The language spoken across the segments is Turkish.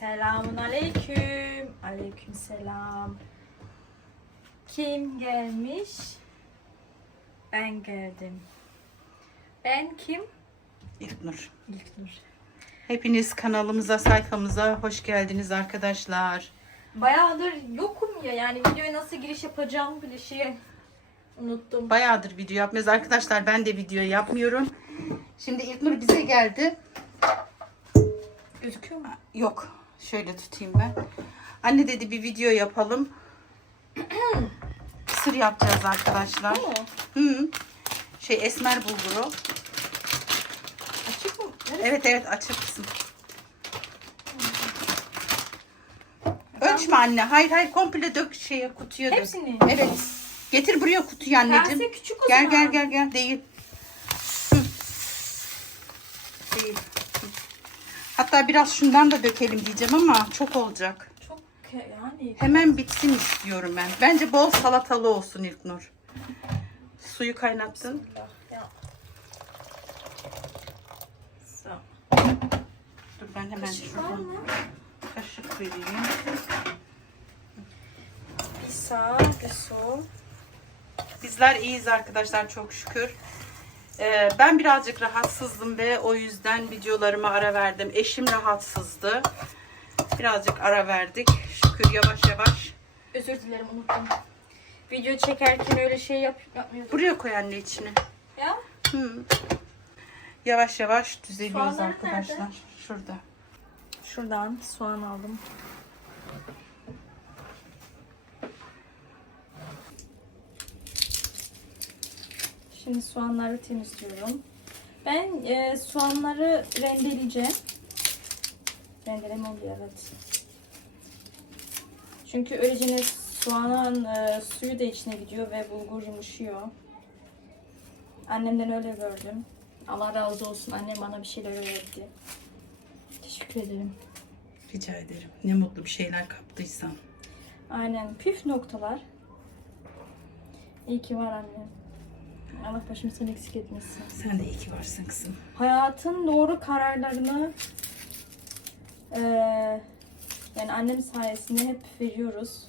Selamun aleyküm. Aleyküm selam. Kim gelmiş? Ben geldim. Ben kim? İlknur. İlknur. Hepiniz kanalımıza, sayfamıza hoş geldiniz arkadaşlar. Bayağıdır yokum ya yani videoya nasıl giriş yapacağımı bile şey unuttum. Bayağıdır video yapmıyoruz arkadaşlar. Ben de video yapmıyorum. Şimdi İlknur bize geldi. Gözüküyor mu? Yok. Şöyle tutayım ben. Anne dedi bir video yapalım. Sır yapacağız arkadaşlar. Hı. Şey esmer bulguru. Açık mı? Evet evet açık kısım. Ölçme anne. Hayır hayır komple dök şeye kutuya dök. Hepsini? Evet. Getir buraya kutuyu anneciğim. Kase küçük o Gel zaman. gel gel gel değil. Hı. Değil. Hı. Hatta biraz şundan da dökelim diyeceğim ama çok olacak. Çok yani Hemen bitsin istiyorum ben. Bence bol salatalı olsun İlknur. Suyu kaynattın. Dur ben hemen Kaşık şuradan kaşık vereyim. Bir sağ, bir sol. Bizler iyiyiz arkadaşlar çok şükür. Ee, ben birazcık rahatsızdım ve o yüzden videolarıma ara verdim. Eşim rahatsızdı. Birazcık ara verdik. Şükür yavaş yavaş. Özür dilerim unuttum. Video çekerken öyle şey yap yapmıyordum. Buraya koy anne içine. Ya Hı. Yavaş yavaş düzeliyoruz arkadaşlar. nerede? Şurada. şuradan soğan aldım. Şimdi soğanları temizliyorum. Ben e, soğanları rendeleyeceğim. Rendeleme oluyor evet. Çünkü öylece soğanın e, suyu da içine gidiyor ve bulgur yumuşuyor. Annemden öyle gördüm. Allah razı olsun annem bana bir şeyler öğretti. Teşekkür ederim. Rica ederim. Ne mutlu bir şeyler kaptıysam. Aynen püf noktalar. İyi ki var anne. Allah başımızdan eksik etmesin. Sen de iyi ki varsın kızım. Hayatın doğru kararlarını eee, yani annem sayesinde hep veriyoruz.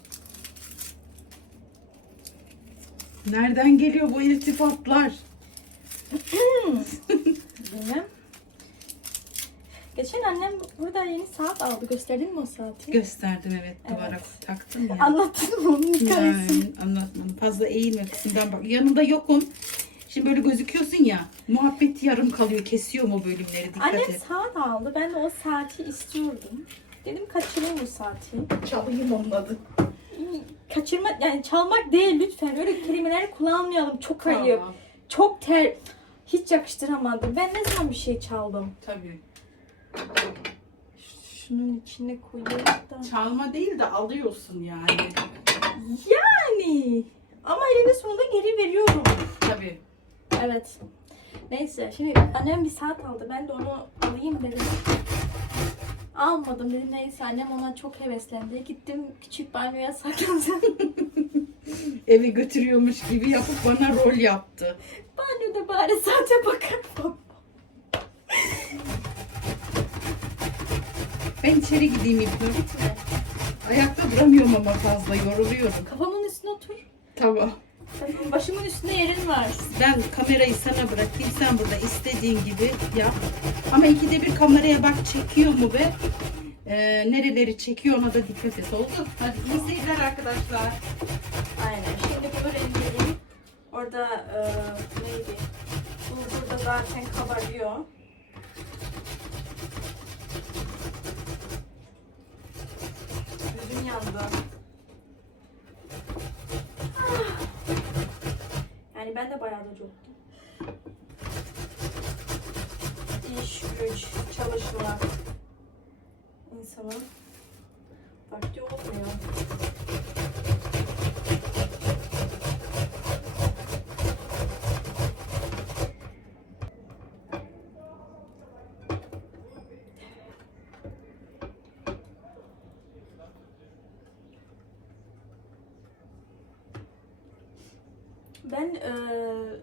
Nereden geliyor bu iltifatlar? Bilmem. Geçen annem burada yeni saat aldı. Gösterdin mi o saati? Gösterdim evet duvara Evet. taktım ya. Anlattın mı onun hikayesini? Yani anlatmadım. Fazla eğilme kısımdan bak. Yanında yokum. Şimdi böyle gözüküyorsun ya. Muhabbet yarım kalıyor. Kesiyor mu bölümleri? Dikkat Annem et. saat aldı. Ben de o saati istiyordum. Dedim kaçırayım bu saati. Çalayım onun adı. Kaçırma yani çalmak değil lütfen. Öyle kelimeler kullanmayalım. Çok ayıp. Tamam. Çok ter. Hiç yakıştıramadım. Ben ne zaman bir şey çaldım? Tabii. Şunun içine koyayım da. Çalma değil de alıyorsun yani. Yani. Ama elinde sonunda geri veriyorum. Tabii. Evet. Neyse şimdi annem bir saat aldı. Ben de onu alayım dedim. Almadım dedim. Neyse annem ona çok heveslendi. Gittim küçük banyoya sakladım. Eve götürüyormuş gibi yapıp bana rol yaptı. Banyoda bari saate bakalım. Ben içeri gideyim İlknur. Gitme. Ayakta duramıyorum ama fazla yoruluyorum. Kafamın üstüne otur. Tamam. Başımın üstünde yerin var. Ben kamerayı sana bırakayım. Sen burada istediğin gibi yap. Ama ikide bir kameraya bak çekiyor mu ve e, nereleri çekiyor ona da dikkat et. Oldu. Hadi iyi seyirler arkadaşlar. Aynen. Şimdi bunu rendeleyeyim. Orada e, neydi? Bu burada zaten kabarıyor. Yüzüm yandı. Ah. Yani ben de bayağı da coptum. İş, güç, çalışma. İnsanın vakti olmuyor. Ben eee,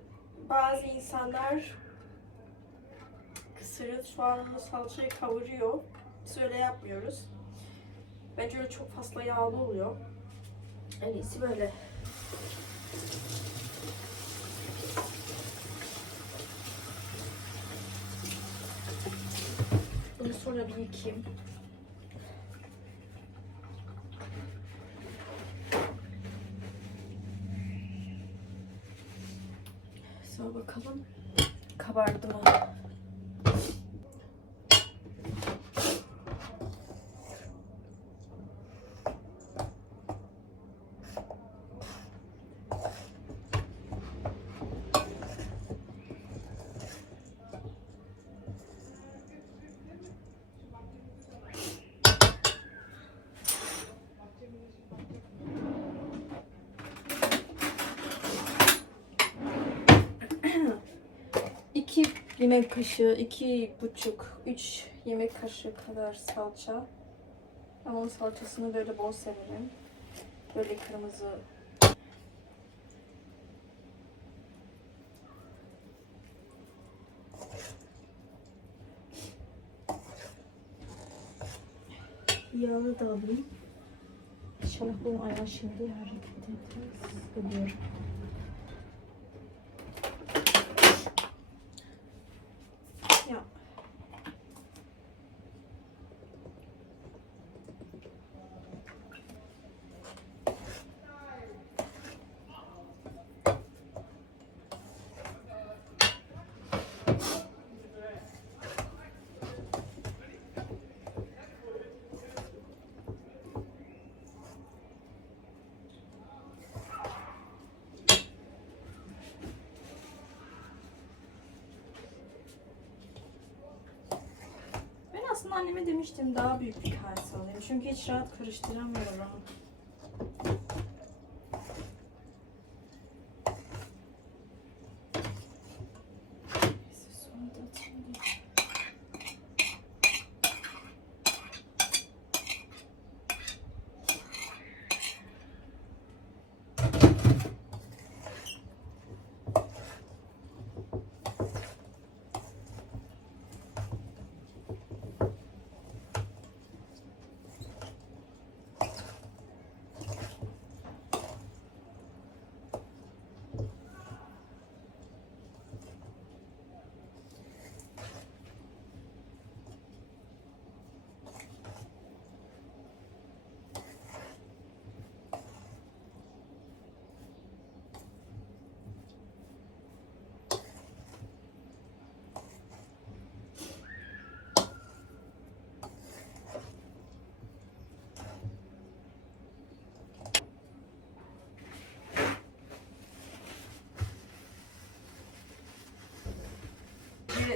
bazı insanlar kısırı soğanlı salçayı kavuruyor. Biz öyle yapmıyoruz. Bence öyle çok fazla yağlı oluyor. En iyisi böyle. Bunu sonra bir yıkayayım. abartma. Yemek kaşığı, iki buçuk, üç yemek kaşığı kadar salça. Ama onun salçasını böyle bol severim. Böyle kırmızı. Yağı da alayım. İnşallah bu ayağı şimdi hareket etmez. Biliyorum. Ya. Ben aslında anneme demiştim daha büyük bir kase alayım. Çünkü hiç rahat karıştıramıyorum. Neyse, sonra da atayım.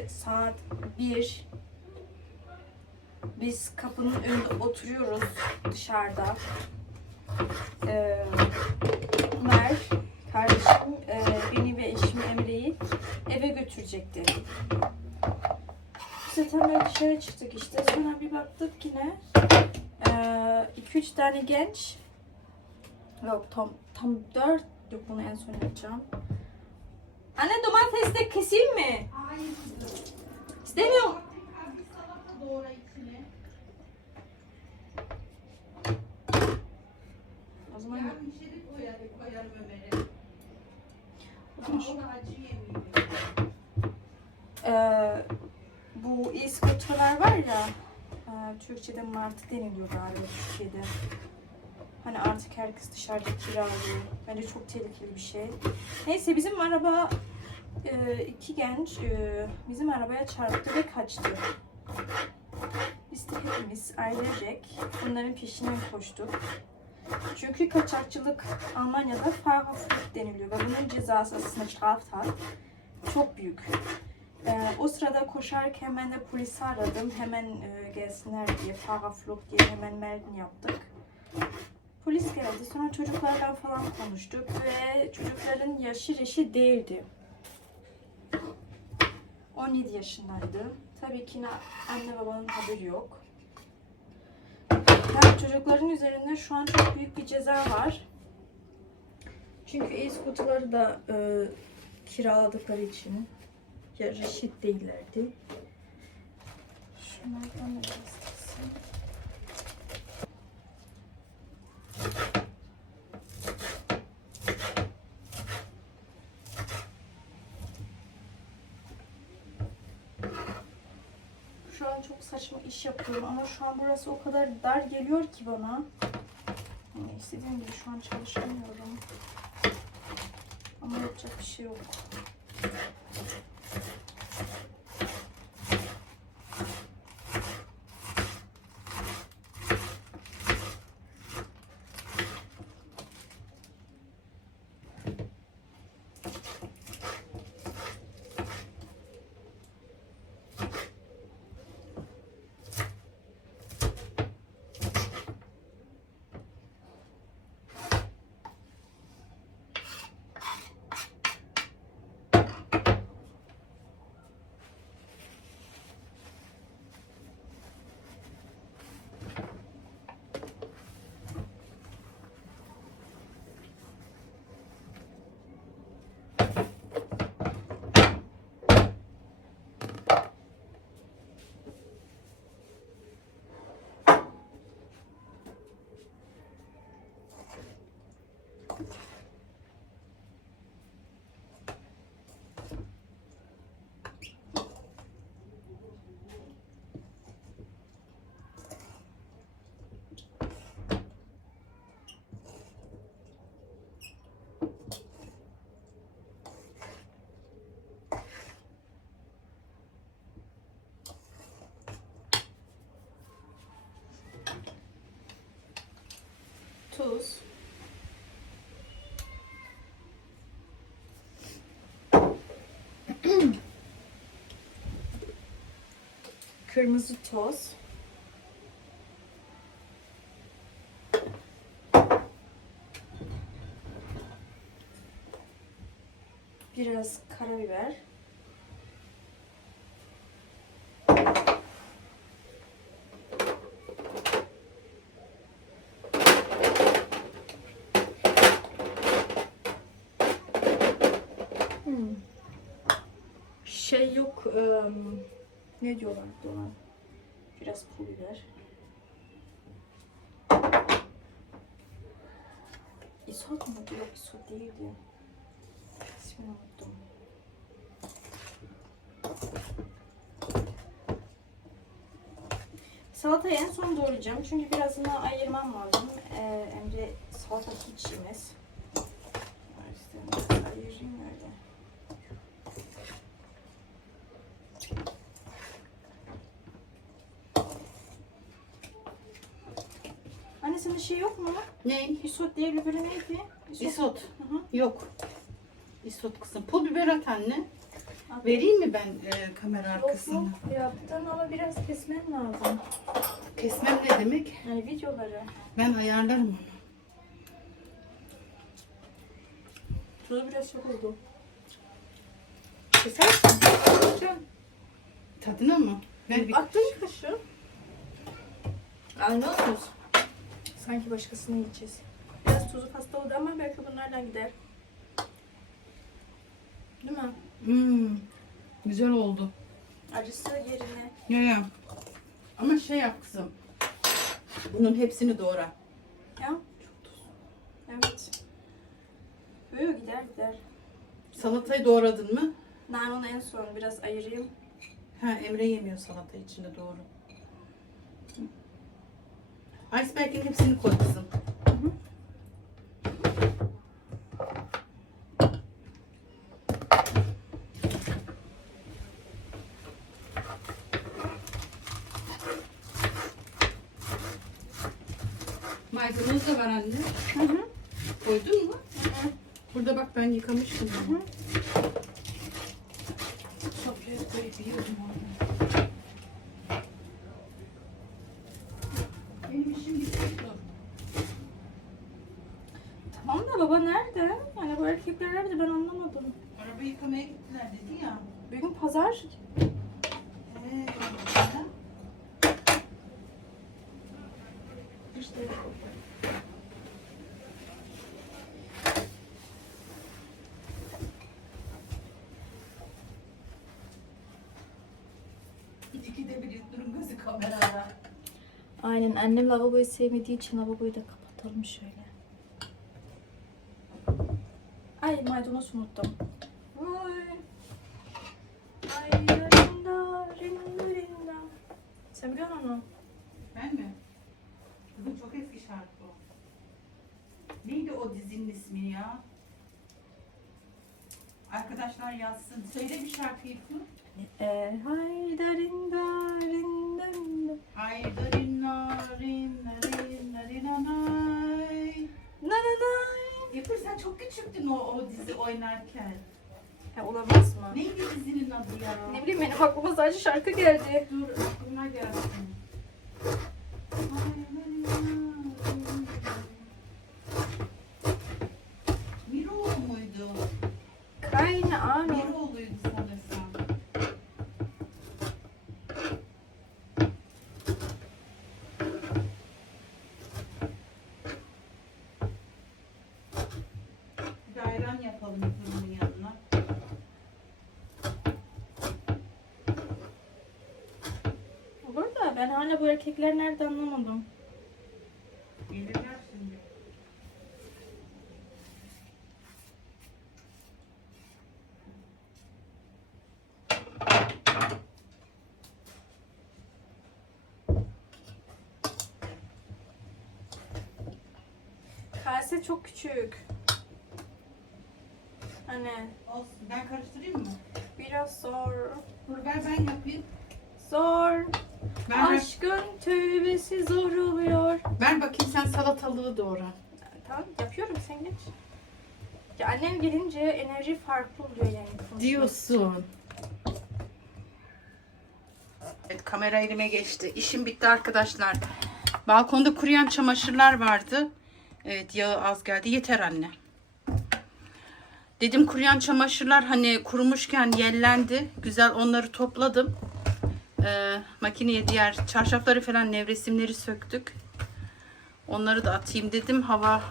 Saat 1. Biz kapının önünde oturuyoruz dışarıda. Ee, kardeşim e, beni ve eşimi Emre'yi eve götürecekti. Biz zaten böyle dışarı çıktık işte. Sonra bir baktık yine 2-3 tane genç yok tam tam 4 yok bunu en son yapacağım. Anne domates de keseyim mi? Hayır. İstemiyorum. O zaman Yarın içeri koyarım, koyarım Ömer'e. Ama o da acı yemiyor. Ee, bu e-scooter'lar var ya, e, Türkçe'de martı deniliyor galiba Türkiye'de. Hani artık herkes dışarıda kiralıyor. Bence çok tehlikeli bir şey. Neyse bizim araba e, iki genç e, bizim arabaya çarptı ve kaçtı. Biz de hepimiz ailecek bunların peşinden koştuk. Çünkü kaçakçılık Almanya'da Fahrerflucht deniliyor ve bunun cezası aslında Straftat çok büyük. Ee, o sırada koşarken ben de polisi aradım. Hemen e, gelsinler diye, Fahrerflucht diye hemen melding yaptık. Polis geldi. Sonra çocuklarla falan konuştuk ve çocukların yaşı reşi değildi. 17 yaşındaydı. Tabii ki anne babanın haberi yok. Yani çocukların üzerinde şu an çok büyük bir ceza var. Çünkü e-scooter'ları da e, kiraladıkları için ya reşit değillerdi. Şunlardan da göstersin. ben çok saçma iş yapıyorum ama şu an burası o kadar dar geliyor ki bana. Yani istediğim gibi şu an çalışamıyorum. Ama yapacak bir şey yok. Tuz. Kırmızı toz. Biraz karabiber. Hmm. Şey yok, ım, ne diyorlar ona? Biraz pul biber. İsot mu? Yok isot değildi. İsmini unuttum. Salatayı en son doğrayacağım çünkü birazını ayırmam lazım. Ee, Emre salata hiç yemez. O yüzden biraz ayırayım öyle. Anne senin şey yok mu? Ne? Isot diye öbürü neydi? Isot. Hı hı. Yok. Isot kızım. Pul biber at anne. At. Vereyim mi ben e, kamera Yok arkasını? yok yaptın ama biraz kesmen lazım. Kesmem ne demek? Yani videoları. Ben ayarlarım onu. Tuzu biraz çok oldu. Kesersin. Kesersin. Tadına mı? Ver bir. Attın kaşı. Aynı olmuş. Sanki başkasını yiyeceğiz. Biraz tuzu fazla oldu ama belki bunlardan gider. Değil mi? Hmm, güzel oldu. Acısı yerine. Ya ya. Ama şey yap kızım. Bunun hepsini doğra. Ya. Evet. Böyle gider gider. Salatayı doğradın mı? Ben onu en son biraz ayırayım. Ha Emre yemiyor salata içinde doğru. Iceberg'in hepsini koy kızım. Maydanoz da var anne. Hı hı. Koydun mu? Burada bak ben yıkamıştım. Hı hı. Sofraya koyup yiyordum orada. Benim işim bitti. Dur. Tamam da baba nerede? Yani bu erkekler nerede ben anlamadım. Araba yıkamaya gittiler dedi ya. Bugün pazar. İşte. Aynen annem lavaboyu sevmediği için lavaboyu da kapatalım şöyle. Ay maydanoz unuttum. Vay. Ay rinda rinda rinda. Sen biliyor musun onu? Ben mi? Kızım çok eski şarkı o. Neydi o dizinin ismi ya? Yazsın. Söyle bir şarkıyı kız. E, haydarin darin darin Ay darin narin narin narin anay. Na na na. Yapır sen çok küçüktün o, o dizi oynarken. Ya olamaz mı? Neydi dizinin adı ya? Ne bileyim benim aklıma sadece şarkı geldi. Dur aklıma gelsin. Ay, darin narin. Miroğlu muydu? Kayna ano. Miroğlu'ydu sanırsam. Bir de ayran yapalım kızımın yanına. Olur da ben hala bu erkekler nerede anlamadım. Gelirler şimdi. Kase çok küçük. Hani Olsun. Ben karıştırayım mı? biraz zor. Dur ver ben yapayım. Zor. Ver, ver. Aşkın tövbesi zor oluyor. ver bakayım sen salatalığı doğra. Tamam yapıyorum sen geç. Ya annem gelince enerji farklı oluyor yani. konuşmak. Diyorsun. Evet kamera elime geçti. İşim bitti arkadaşlar. Balkonda kuruyan çamaşırlar vardı. Evet yağı az geldi. Yeter anne. Dedim kuruyan çamaşırlar hani kurumuşken yellendi. Güzel onları topladım. Ee, makineye diğer çarşafları falan nevresimleri söktük. Onları da atayım dedim. Hava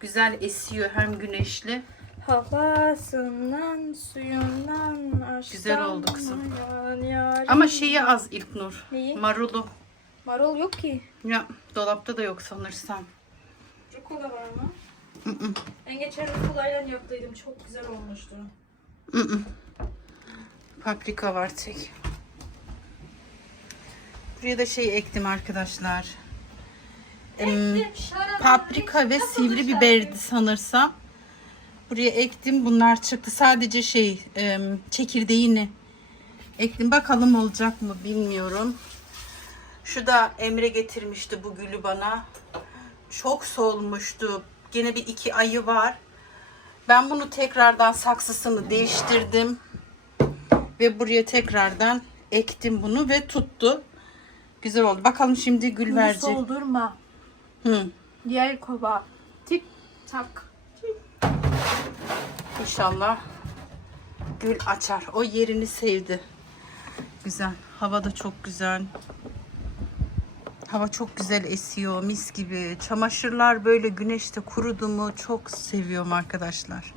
güzel esiyor hem güneşli. Havasından, suyundan, aşktan. Güzel oldu kızım. Ama şeyi az İlknur. Neyi? Marulu. Marul yok ki. Ya dolapta da yok sanırsam. Rukola var mı? En geçen rukolayla yaptıydım. Çok güzel olmuştu. Mm-mm. Paprika var tek. Buraya da şey ektim arkadaşlar. Em, paprika ve sivri biberdi sanırsam. Buraya ektim. Bunlar çıktı. Sadece şey çekirdeğini ektim. Bakalım olacak mı bilmiyorum. Şu da Emre getirmişti bu gülü bana. Çok solmuştu. Gene bir iki ayı var. Ben bunu tekrardan saksısını değiştirdim. Ve buraya tekrardan ektim bunu ve tuttu. Güzel oldu. Bakalım şimdi gül Bunu verecek. soldurma. Hı. Diğer kova. Tik tak. İnşallah gül açar. O yerini sevdi. Güzel. Hava da çok güzel. Hava çok güzel esiyor. Mis gibi. Çamaşırlar böyle güneşte kurudu mu çok seviyorum arkadaşlar.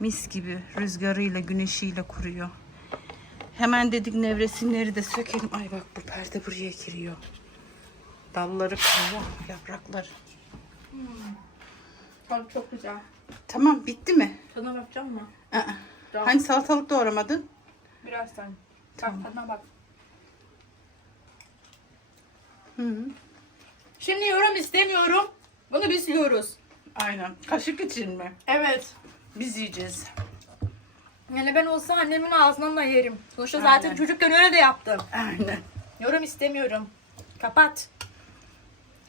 Mis gibi. Rüzgarıyla, güneşiyle kuruyor. Hemen dedik nevresimleri de sökelim. Ay bak bu perde buraya giriyor. Dalları kırıyor. Yaprakları. Çok çok güzel. Tamam bitti mi? Tadına bakacağım mı? Aa. Hani salatalık doğramadın? Birazdan. Tamam. Bak tadına bak. Hı hı. Şimdi yorum istemiyorum. Bunu biz yiyoruz. Aynen. Kaşık için mi? Evet. Biz yiyeceğiz. Yani ben olsa annemin ağzından da yerim. Sonuçta Aynen. zaten çocukken öyle de yaptım. Aynen. Yorum istemiyorum. Kapat.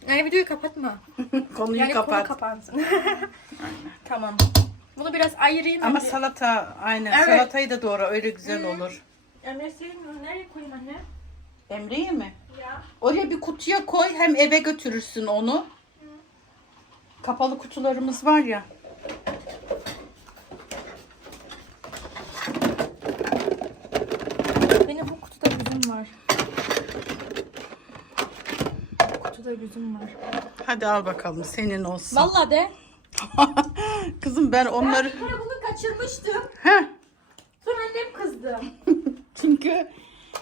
Yani videoyu kapatma. Konuyu yani kapat. konu kapansın. tamam. Bunu biraz ayırayım. Ama önce. salata aynen. Evet. Salatayı da doğra öyle güzel Hı. olur. Emre senin nereye koyayım anne? Emre'ye mi? Ya. Oraya bir kutuya koy hem eve götürürsün onu. Kapalı kutularımız var ya. Benim bu kutuda gözüm var. Kutuda gözüm var. Hadi al bakalım senin olsun. Vallahi de. Kızım ben Ben onları... bir kere bunu kaçırmıştım. Heh. Sonra annem kızdı. Çünkü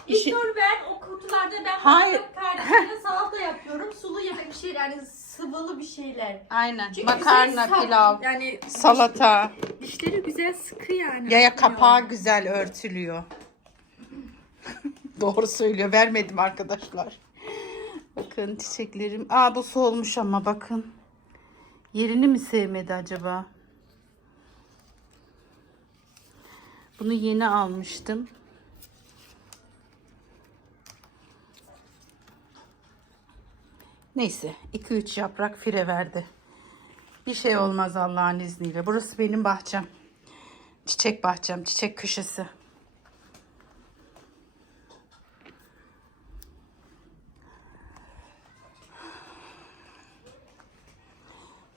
işi... Victor ben o kutularda ben Hayır. kardeşimle salata yapıyorum. Sulu yemek bir şeyler yani sıvılı bir şeyler. Aynen. Çünkü Makarna, güzel pilav, Yani salata. dişleri güzel sıkı yani. Yaya kapağı güzel örtülüyor. Doğru söylüyor. Vermedim arkadaşlar. Bakın çiçeklerim. Aa bu solmuş ama bakın. Yerini mi sevmedi acaba? Bunu yeni almıştım. Neyse 2-3 yaprak fire verdi. Bir şey olmaz Allah'ın izniyle. Burası benim bahçem. Çiçek bahçem, çiçek köşesi.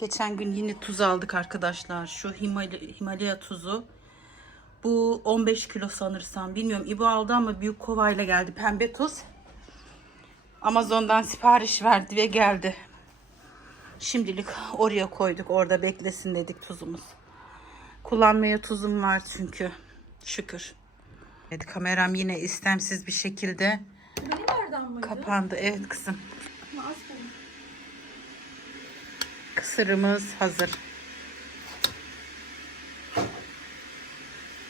Geçen gün yine tuz aldık arkadaşlar. Şu Himalaya, Himalaya tuzu. Bu 15 kilo sanırsam. Bilmiyorum İbo aldı ama büyük kovayla geldi pembe tuz. Amazon'dan sipariş verdi ve geldi. Şimdilik oraya koyduk. Orada beklesin dedik tuzumuz. Kullanmaya tuzum var çünkü. Şükür. Evet, kameram yine istemsiz bir şekilde Benim kapandı. Evet kızım. Ama az koydum. Kısırımız hazır.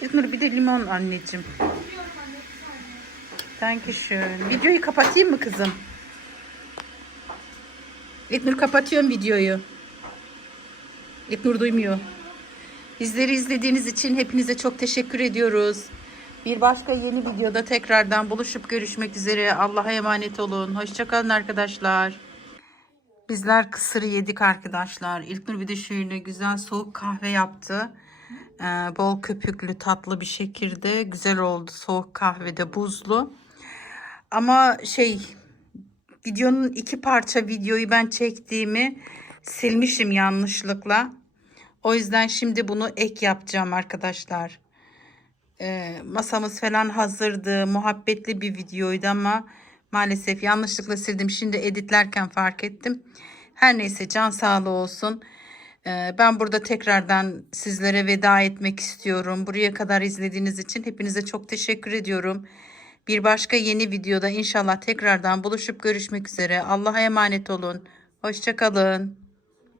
İlknur bir de limon anneciğim. Saniye. Dankeschön. Videoyu kapatayım mı kızım? İlknur kapatıyorum videoyu. İlknur duymuyor. Bizleri izlediğiniz için hepinize çok teşekkür ediyoruz. Bir başka yeni videoda tekrardan buluşup görüşmek üzere. Allah'a emanet olun. Hoşçakalın arkadaşlar. Bizler kısırı yedik arkadaşlar. İlknur bir de şöyle güzel soğuk kahve yaptı. Ee, bol köpüklü tatlı bir şekilde güzel oldu. Soğuk kahvede buzlu. Ama şey videonun iki parça videoyu ben çektiğimi silmişim yanlışlıkla. O yüzden şimdi bunu ek yapacağım arkadaşlar. Ee, masamız falan hazırdı. Muhabbetli bir videoydu ama maalesef yanlışlıkla sildim. Şimdi editlerken fark ettim. Her neyse can sağlığı olsun. Ee, ben burada tekrardan sizlere veda etmek istiyorum. Buraya kadar izlediğiniz için hepinize çok teşekkür ediyorum. Bir başka yeni videoda inşallah tekrardan buluşup görüşmek üzere. Allah'a emanet olun. Hoşçakalın.